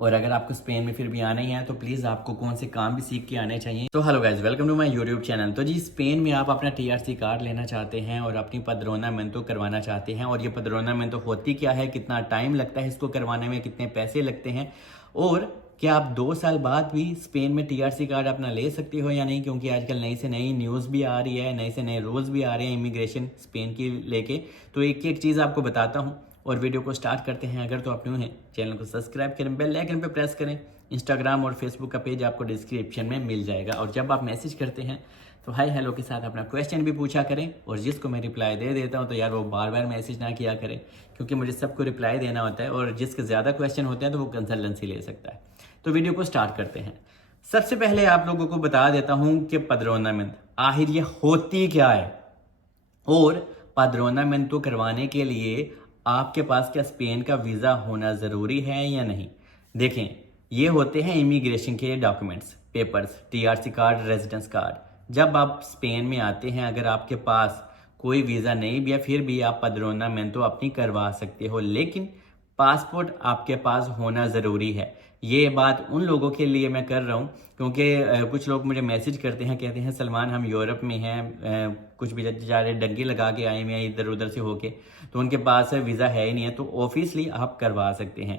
और अगर आपको स्पेन में फिर भी आना ही है तो प्लीज़ आपको कौन से काम भी सीख के आने चाहिए। तो hello guys, welcome to my YouTube channel. तो जी, स्पेन में आप अपना टीआरसी कार्ड लेना चाहते हैं और अपनी पद्रोनामेंतो करवाना चाहते हैं। और ये पद्रोनामेंतो होती क्या है, कितना टाइम लगता है इसको करवाने में, कितने पैसे लगते हैं, और क्या आप 2 साल बाद भी स्पेन में टीआरसी कार्ड अपना ले सकते हो या नहीं, क्योंकि आजकल नई से नई न्यूज़ भी आ रही है, नए से नए रूल्स भी आ रहे हैं इमिग्रेशन स्पेन की लेके। तो एक एक चीज़ आपको बताता हूँ और वीडियो को स्टार्ट करते हैं। अगर तो आप न्यू हैं, चैनल को सब्सक्राइब करें, बेल आइकन पे प्रेस करें। इंस्टाग्राम और फेसबुक का पेज आपको डिस्क्रिप्शन में मिल जाएगा। और जब आप मैसेज करते हैं तो हाय हेलो के साथ अपना क्वेश्चन भी पूछा करें, और जिसको मैं रिप्लाई दे देता हूं तो यार वो बार बार मैसेज ना किया करें, क्योंकि मुझे सबको रिप्लाई देना होता है और जिसके ज़्यादा क्वेश्चन होते हैं तो वो कंसल्टेंसी ले सकता है। तो वीडियो को स्टार्ट करते हैं। सबसे पहले आप लोगों को बता देता हूं कि पद्रोनामेंट आखिर ये होती क्या है, और पाद्रोनामेंतो करवाने के लिए आपके पास क्या स्पेन का वीज़ा होना ज़रूरी है या नहीं। देखें, ये होते हैं इमिग्रेशन के documents, papers, TRC card, residence card. जब आप स्पेन में आते हैं, अगर आपके पास कोई वीज़ा नहीं भी है फिर भी आप पद्रोनामेंतो अपनी करवा सकते हो, लेकिन पासपोर्ट आपके पास होना ज़रूरी है। ये बात उन लोगों के लिए मैं कर रहा हूँ क्योंकि कुछ लोग मुझे मैसेज करते हैं, कहते हैं सलमान हम यूरोप में हैं, कुछ भी बेचारे डंकी लगा के आए हुए हैं इधर उधर से होके, तो उनके पास वीज़ा है ही नहीं है। तो ऑफिसली आप करवा सकते हैं।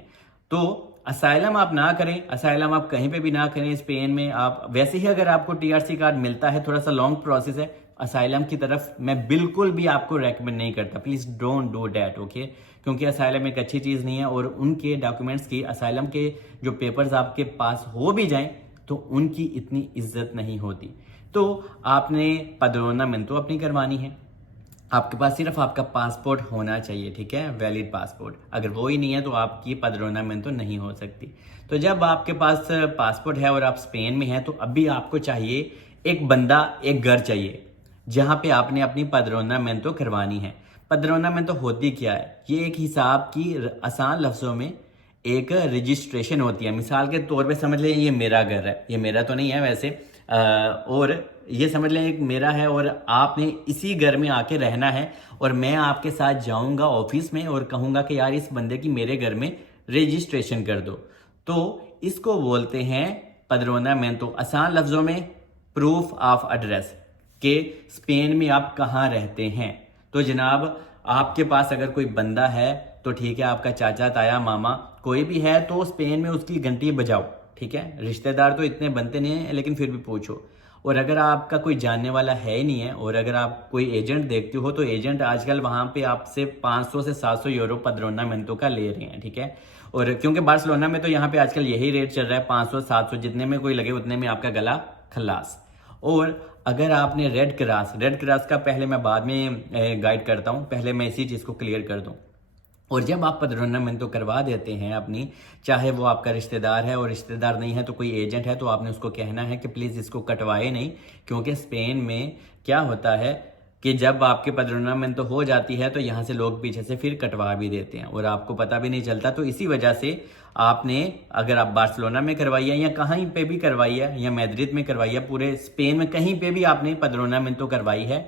तो असाइलम आप ना करें, असाइलम आप कहीं पे भी ना करें स्पेन में। आप वैसे ही अगर आपको टीआरसी कार्ड मिलता है, थोड़ा सा लॉन्ग प्रोसेस है, असाइलम की तरफ मैं बिल्कुल भी आपको रेकमेंड नहीं करता। Please don't do that, okay. क्योंकि असाइलम एक अच्छी चीज़ नहीं है, और उनके डॉक्यूमेंट्स की, असाइलम के जो पेपर्स आपके पास हो भी जाएं तो उनकी इतनी इज्जत नहीं होती। तो आपने पद्रोनामेंतो अपनी करवानी है। आपके पास सिर्फ आपका पासपोर्ट होना चाहिए, ठीक है, वैलिड पासपोर्ट। अगर वो ही नहीं है तो आपकी पद्रोनामेंतो नहीं हो सकती। तो जब आपके पास पासपोर्ट है और आप स्पेन में हैं तो अभी आपको चाहिए एक बंदा, एक घर चाहिए जहां पे आपने अपनी पद्रोनामेंतो करवानी है। पद्रोनामेंतो होती क्या है, ये एक हिसाब की आसान लफ्जों में एक रजिस्ट्रेशन होती है। मिसाल के तौर पे समझ लें ये मेरा घर है, ये मेरा तो नहीं है वैसे, और ये समझ लें एक मेरा है और आपने इसी घर में आके रहना है, और मैं आपके साथ जाऊंगा ऑफिस में और कहूंगा कि यार इस बंदे की मेरे घर में रजिस्ट्रेशन कर दो। तो इसको बोलते हैं पद्रोनामेंतो, आसान लफ्जों में प्रूफ ऑफ एड्रेस, के स्पेन में आप कहाँ रहते हैं। तो जनाब, आपके पास अगर कोई बंदा है तो ठीक है, आपका चाचा, ताया, मामा कोई भी है तो स्पेन में उसकी घंटी बजाओ, ठीक है। रिश्तेदार तो इतने बनते नहीं हैं लेकिन फिर भी पूछो। और अगर आपका कोई जानने वाला है ही नहीं है, और अगर आप कोई एजेंट देखते हो तो एजेंट आजकल वहां पे आपसे 500 से 700 यूरो पद्रोनामेंतो का ले रहे हैं, ठीक है। और क्योंकि बार्सिलोना में तो यहाँ पे आजकल यही रेट चल रहा है, 500 700, जितने में कोई लगे उतने में आपका गला खल्लास। और अगर आपने रेड क्रॉस का पहले मैं बाद में गाइड करता हूँ, पहले मैं इसी चीज़ को क्लियर कर दूँ। और जब आप पद्रोनामेंतो करवा देते हैं अपनी, चाहे वो आपका रिश्तेदार है, और रिश्तेदार नहीं है तो कोई एजेंट है, तो आपने उसको कहना है कि प्लीज़ इसको कटवाए नहीं। क्योंकि स्पेन में क्या होता है कि जब आपके पद्रोनामेंतो हो जाती है तो यहाँ से लोग पीछे से फिर कटवा भी देते हैं और आपको पता भी नहीं चलता। तो इसी वजह से आपने, अगर आप बार्सिलोना में करवाई है या कहीं पे भी करवाई है या मैद्रिद में करवाई है, पूरे स्पेन में कहीं पे भी आपने पद्रोनामेंतो करवाई है,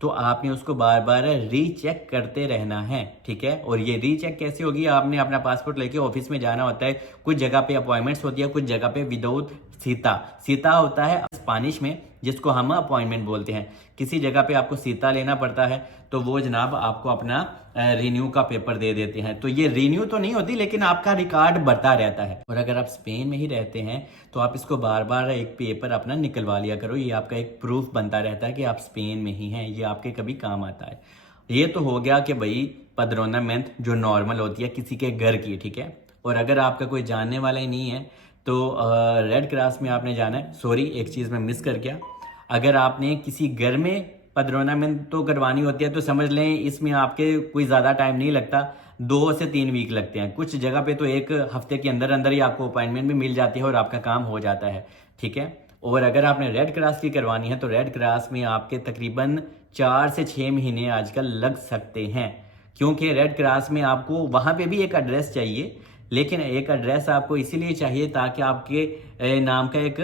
तो आपने उसको बार बार रीचेक करते रहना है, ठीक है। और ये रीचेक कैसे होगी, आपने अपना पासपोर्ट लेके ऑफिस में जाना होता है। कुछ जगह पे अपॉइंटमेंट्स होती है, कुछ जगह पे विदाउट सीता, सीता होता है स्पेनिश में, जिसको हम अपॉइंटमेंट बोलते हैं। किसी जगह पे आपको सीता लेना पड़ता है तो वो जनाब आपको अपना रिन्यू का पेपर दे देते हैं। तो ये रिन्यू तो नहीं होती लेकिन आपका रिकॉर्ड बढ़ता रहता है। और अगर आप स्पेन में ही रहते हैं तो आप इसको बार बार एक पेपर अपना निकलवा लिया करो, ये आपका एक प्रूफ बनता रहता है कि आप स्पेन में ही हैं, ये आपके कभी काम आता है। ये तो हो गया कि भाई पद्रोनामेंट जो नॉर्मल होती है किसी के घर की, ठीक है। और अगर आपका कोई जानने वाला ही नहीं है तो रेड क्रॉस में आपने जाना है। सॉरी, एक चीज़ मैं मिस कर गया, अगर आपने किसी घर में पद्रोनामेंतो करवानी होती है तो समझ लें इसमें आपके कोई ज़्यादा टाइम नहीं लगता, 2 से 3 वीक लगते हैं। कुछ जगह पे तो एक हफ्ते के अंदर अंदर ही आपको अपॉइंटमेंट भी मिल जाती है और आपका काम हो जाता है, ठीक है। और अगर आपने रेड क्रॉस की करवानी है तो रेड क्रॉस में आपके तकरीबन 4 से 6 महीने आजकल लग सकते हैं, क्योंकि रेड क्रॉस में आपको वहाँ पे भी एक एड्रेस चाहिए, लेकिन एक एड्रेस आपको इसीलिए चाहिए ताकि आपके नाम का एक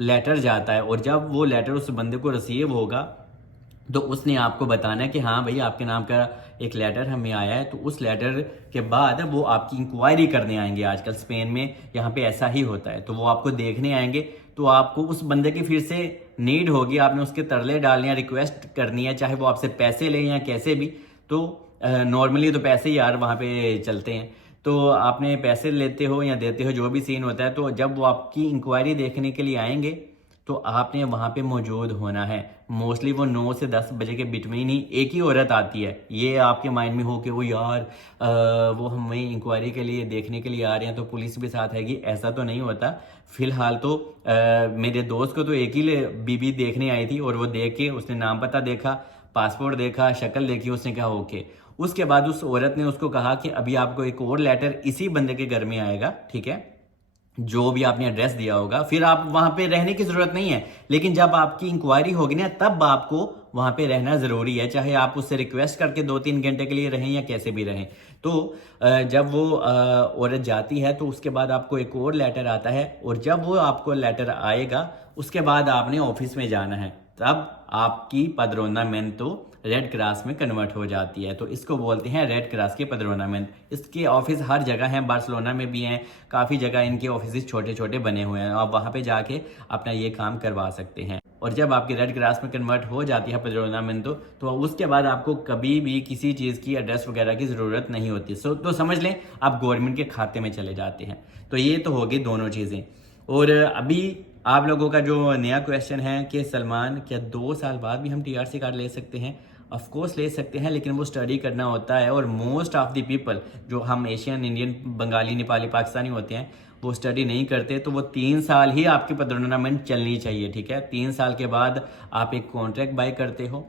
लेटर जाता है, और जब वो लेटर उस बंदे को रिसीव होगा तो उसने आपको बताना है कि हाँ भाई आपके नाम का एक लेटर हमें आया है। तो उस लेटर के बाद वो आपकी इंक्वायरी करने आएंगे। आजकल स्पेन में यहाँ पे ऐसा ही होता है, तो वो आपको देखने आएंगे। तो आपको उस बंदे की फिर से नीड होगी, आपने उसके तरले डालने या रिक्वेस्ट करनी है, चाहे वो आपसे पैसे लें या कैसे भी। तो नॉर्मली तो पैसे ही यार वहाँ पे चलते हैं, तो आपने पैसे लेते हो या देते हो, जो भी सीन होता है। तो जब वो आपकी इंक्वायरी देखने के लिए आएंगे तो आपने वहाँ पे मौजूद होना है। मोस्टली वो 9 से 10 बजे के बिटवीन ही एक ही औरत आती है। ये आपके माइंड में हो कि वो यार वो हमें इंक्वायरी के लिए देखने के लिए आ रहे हैं तो पुलिस भी साथ आएगी, ऐसा तो नहीं होता। फिलहाल तो मेरे दोस्त को तो एक ही बीबी देखने आई थी, और वो देख के उसने नाम पता देखा, पासपोर्ट देखा, शक्ल देखी, उसने कहा ओके। उसके बाद उस औरत ने उसको कहा कि अभी आपको एक और लेटर इसी बंदे के घर में आएगा, ठीक है, जो भी आपने एड्रेस दिया होगा। फिर आप वहां पे रहने की जरूरत नहीं है, लेकिन जब आपकी इंक्वायरी होगी ना तब आपको वहां पे रहना जरूरी है, चाहे आप उससे रिक्वेस्ट करके 2-3 घंटे के लिए रहें या कैसे भी रहें। तो जब वो औरत जाती है तो उसके बाद आपको एक और लेटर आता है, और जब वो आपको लेटर आएगा उसके बाद आपने ऑफिस में जाना है। तब आपकी पदरोनामेंट तो रेड क्रॉस में कन्वर्ट हो जाती है। तो इसको बोलते हैं रेड क्रॉस के पदरोनामेंट। इसके ऑफिस हर जगह हैं, बार्सिलोना में भी हैं, काफ़ी जगह इनके ऑफिस छोटे छोटे बने हुए हैं। आप वहाँ पे जाके अपना ये काम करवा सकते हैं। और जब आपकी रेड क्रॉस में कन्वर्ट हो जाती है पदरोनामेंट तो उसके बाद आपको कभी भी किसी चीज़ की एड्रेस वगैरह की ज़रूरत नहीं होती। तो समझ लें आप गवर्नमेंट के खाते में चले जाते हैं। तो ये तो होगी दोनों चीज़ें। और अभी आप लोगों का जो नया क्वेश्चन है कि सलमान क्या 2 साल बाद भी हम टीआरसी कार्ड ले सकते हैं? ऑफ कोर्स ले सकते हैं, लेकिन वो स्टडी करना होता है। और मोस्ट ऑफ द पीपल जो हम एशियन, इंडियन, बंगाली, नेपाली, पाकिस्तानी होते हैं वो स्टडी नहीं करते। तो वो 3 साल ही आपकी पदरोनामेंट चलनी चाहिए, ठीक है। 3 साल के बाद आप एक कॉन्ट्रैक्ट बाय करते हो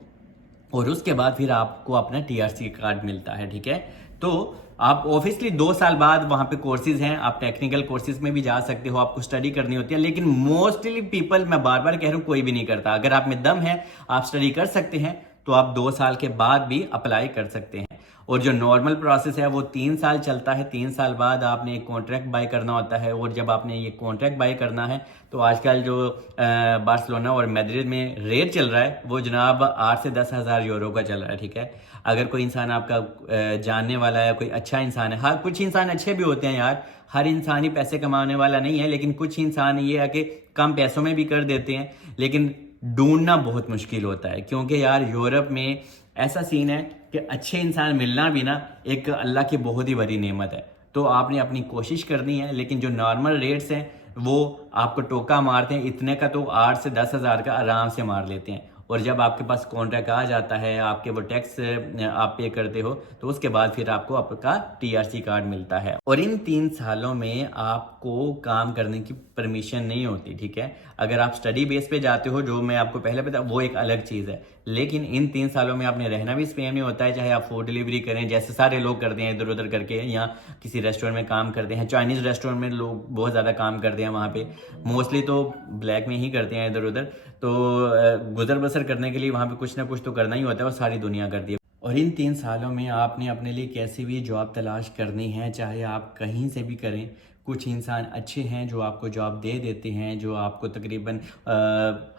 और उसके बाद फिर आपको अपना टीआरसी कार्ड मिलता है, ठीक है। तो आप ऑब्वियसली 2 साल बाद वहां पे कोर्सेज हैं, आप टेक्निकल कोर्सेज में भी जा सकते हो, आपको स्टडी करनी होती है। लेकिन मोस्टली पीपल, मैं बार बार कह रहा हूं, कोई भी नहीं करता। अगर आप में दम है, आप स्टडी कर सकते हैं, तो आप 2 साल के बाद भी अप्लाई कर सकते हैं। और जो नॉर्मल प्रोसेस है वो 3 साल चलता है। 3 साल बाद आपने एक कॉन्ट्रैक्ट बाय करना होता है। और जब आपने ये कॉन्ट्रैक्ट बाय करना है तो आजकल जो बार्सिलोना और मैड्रिड में रेट चल रहा है वो जनाब 8 से 10 हज़ार यूरो का चल रहा है, ठीक है। अगर कोई इंसान आपका जानने वाला है, कोई अच्छा इंसान है, हाँ कुछ इंसान अच्छे भी होते हैं यार, हर इंसान ही पैसे कमाने वाला नहीं है, लेकिन कुछ इंसान ये है कि कम पैसों में भी कर देते हैं, लेकिन ढूंढना बहुत मुश्किल होता है। क्योंकि यार यूरोप में ऐसा सीन है कि अच्छे इंसान मिलना भी ना एक अल्लाह की बहुत ही बड़ी नेमत है। तो आपने अपनी कोशिश करनी है। लेकिन जो नॉर्मल रेट्स हैं वो आपको टोका मारते हैं, इतने का तो 8 से 10 हज़ार का आराम से मार लेते हैं। और जब आपके पास कॉन्ट्रैक्ट आ जाता है, आपके वो टैक्स आप पे करते हो, तो उसके बाद फिर आपको आपका टीआरसी कार्ड मिलता है। और इन 3 सालों में आपको काम करने की परमिशन नहीं होती, ठीक है। अगर आप स्टडी बेस पे जाते हो, जो मैं आपको पहले बता, वो एक अलग चीज़ है। लेकिन इन 3 सालों में आपने रहना भी स्पेन में होता है, चाहे आप फूड डिलीवरी करें जैसे सारे लोग करते हैं इधर उधर करके, या किसी रेस्टोरेंट में काम करते हैं। चाइनीज़ रेस्टोरेंट में लोग बहुत ज़्यादा काम करते हैं वहाँ पे, मोस्टली तो ब्लैक में ही करते हैं इधर उधर। तो गुजर बसर करने के लिए वहाँ पे कुछ ना कुछ तो करना ही होता है, और सारी दुनिया करती है। और इन 3 सालों में आपने अपने लिए कैसी भी जॉब तलाश करनी है, चाहे आप कहीं से भी करें। कुछ इंसान अच्छे हैं जो आपको जॉब दे देते हैं, जो आपको तकरीबन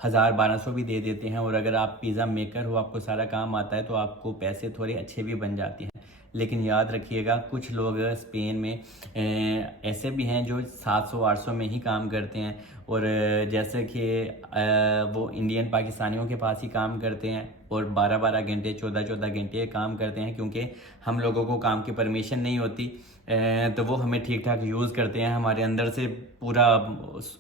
1000-1200 भी दे देते हैं। और अगर आप पिज़्ज़ा मेकर हो, आपको सारा काम आता है, तो आपको पैसे थोड़े अच्छे भी बन जाते हैं। लेकिन याद रखिएगा कुछ लोग स्पेन में ऐसे भी हैं जो 700-800 में ही काम करते हैं। और जैसे कि वो इंडियन पाकिस्तानियों के पास ही काम करते हैं और 12-12 घंटे, 14-14 घंटे काम करते हैं। क्योंकि हम लोगों को काम की परमिशन नहीं होती, तो वो हमें ठीक ठाक यूज़ करते हैं, हमारे अंदर से पूरा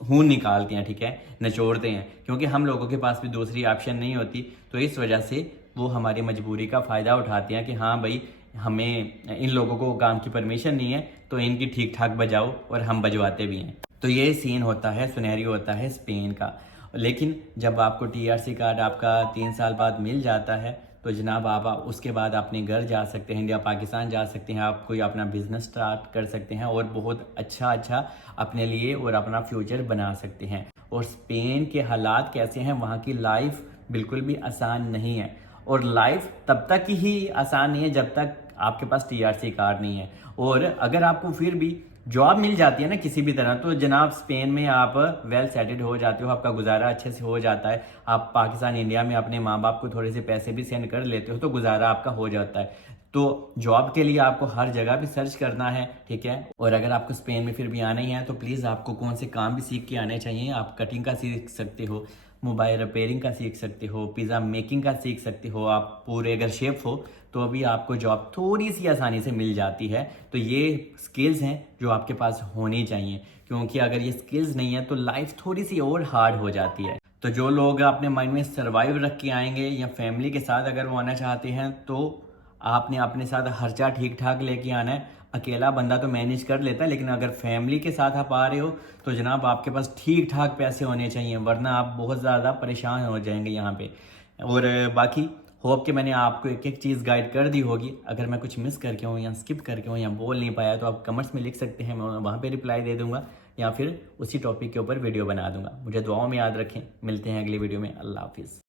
खून निकालते हैं, ठीक है, निचोड़ते हैं। क्योंकि हम लोगों के पास भी दूसरी ऑप्शन नहीं होती, तो इस वजह से वो हमारी मजबूरी का फ़ायदा उठाते हैं कि हाँ भाई हमें, इन लोगों को काम की परमिशन नहीं है तो इनकी ठीक ठाक बजाओ, और हम बजवाते भी हैं। तो ये सीन होता है, सुनहरी होता है स्पेन का। लेकिन जब आपको टीआरसी कार्ड आपका 3 साल बाद मिल जाता है तो जनाब आप उसके बाद अपने घर जा सकते हैं, इंडिया पाकिस्तान जा सकते हैं, आप कोई अपना बिजनेस स्टार्ट कर सकते हैं और बहुत अच्छा अपने लिए और अपना फ्यूचर बना सकते हैं। और स्पेन के हालात कैसे हैं, वहाँ की लाइफ बिल्कुल भी आसान नहीं है। और लाइफ तब तक ही आसान नहीं है जब तक आपके पास टीआरसी कार्ड नहीं है। और अगर आपको फिर भी जॉब मिल जाती है ना किसी भी तरह, तो जनाब स्पेन में आप वेल सेटल्ड हो जाते हो, आपका गुजारा अच्छे से हो जाता है। आप पाकिस्तान इंडिया में अपने माँ बाप को थोड़े से पैसे भी सेंड कर लेते हो तो गुजारा आपका हो जाता है। तो जॉब के लिए आपको हर जगह भी सर्च करना है, ठीक है। और अगर आपको स्पेन में फिर भी आना ही है तो प्लीज़ आपको कौन से काम भी सीख के आने चाहिए। आप कटिंग का सीख सकते हो, मोबाइल रिपेयरिंग का सीख सकते हो, पिज़्ज़ा मेकिंग का सीख सकते हो। आप पूरे अगर शेफ हो तो अभी आपको जॉब थोड़ी सी आसानी से मिल जाती है। तो ये स्किल्स हैं जो आपके पास होनी चाहिए, क्योंकि अगर ये स्किल्स नहीं है तो लाइफ थोड़ी सी और हार्ड हो जाती है। तो जो लोग अपने माइंड में सर्वाइव रख के आएंगे या फैमिली के साथ अगर वो आना चाहते हैं तो आपने अपने साथ खर्चा ठीक ठाक लेके आना है। अकेला बंदा तो मैनेज कर लेता है, लेकिन अगर फैमिली के साथ आप आ रहे हो तो जनाब आपके पास ठीक ठाक पैसे होने चाहिए, वरना आप बहुत ज़्यादा परेशान हो जाएंगे यहाँ पे। और बाकी होप कि मैंने आपको एक एक चीज़ गाइड कर दी होगी। अगर मैं कुछ मिस करके हूँ या स्किप करके हूँ या बोल नहीं पाया तो आप कमेंट्स में लिख सकते हैं, मैं वहाँ पे रिप्लाई दे दूंगा या फिर उसी टॉपिक के ऊपर वीडियो बना दूंगा। मुझे दुआओं में याद रखें। मिलते हैं अगली वीडियो में। अल्लाह हाफिज़।